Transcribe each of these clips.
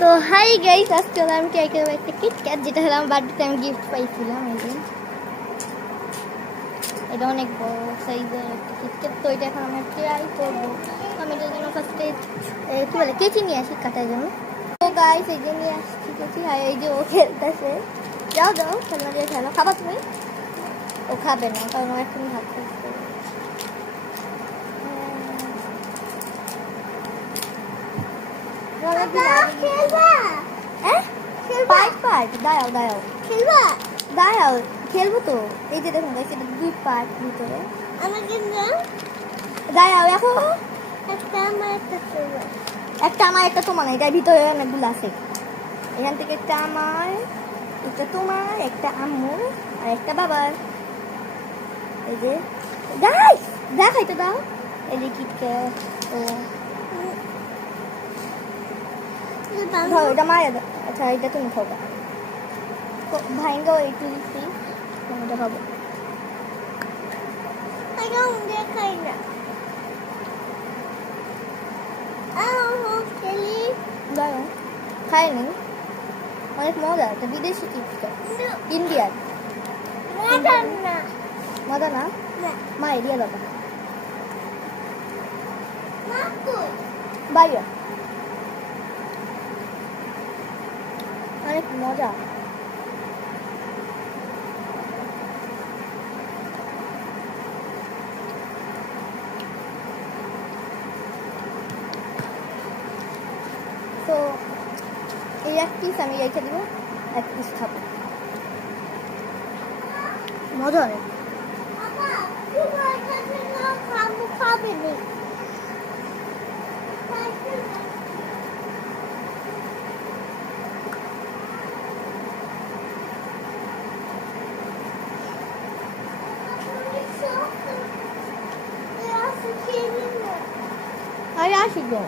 তো hi guys, আজকে আমি ট্রাই করবো একটা কিটক্যাট, যেটা হলো আমার বার্থডেতে আমি গিফট পাইছিলাম। এই যে এটা অনেক বড় সাইজের একটা কিটক্যাট, তো এটা এখন আমি ট্রাই করবো। আমি এটার জন্য ফার্স্টে কি বলে কেচি নিয়ে আসি কাটার জন্য। তো গাইস এই যে নিয়ে আসছি কেচি, আর এই যে ও খেলতেছে। যাও যাও খেলনা দিয়ে খেলো। খাবা তুমি? ও খাবে না, কারণ ও এখন ভাত খাচ্ছে। দাঁড়াও খেলবো তো। এই যে দেখুন গাইস, এটা দুই পার্ট ভিতরে। দাঁড়াও দেখো, একটা আমার একটা তোমার, এটার ভিতরে অনেকগুলো আছে। এখান থেকে একটা আমার, একটা তোমার, একটা আম্মুর, আর একটা বাবার। এই যে গাইস দেখাইতে দাও। এই যে কিটক্যাট। ও ধরো এটা মায়ের। আচ্ছা এটা তুমি খাবা। ভাইঙ্গাও একটু দিচ্ছি, এটা খাবো। খাইনি, অনেক মজা। এটা বিদেশি কিটক্যাট, ইন্ডিয়ান। মজা না? মা এরিয়া দাদা বাইরে অনেক মজা। তো এই এক পিস আমি রেখে দিব, এক পিস খাবো। মজা অনেক। আরে আসি গো,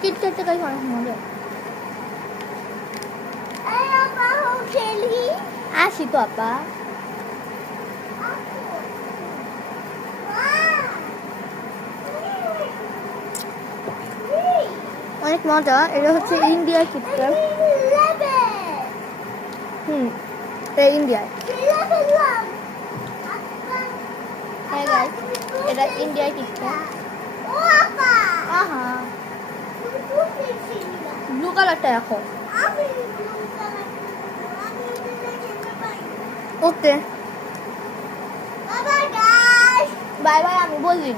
কিটক্যাটটা খাই অনেক মজা। আসি তো আপা। অনেক মজা। এটা হচ্ছে ইন্ডিয়ার কিটক্যাট। ইন্ডিয়ার। হ্যাঁ গাইস, এটা ইন্ডিয়ার কিটক্যাট। ব্লু কালারটা রাখো। ওকে বাই বাই, আমি বললি।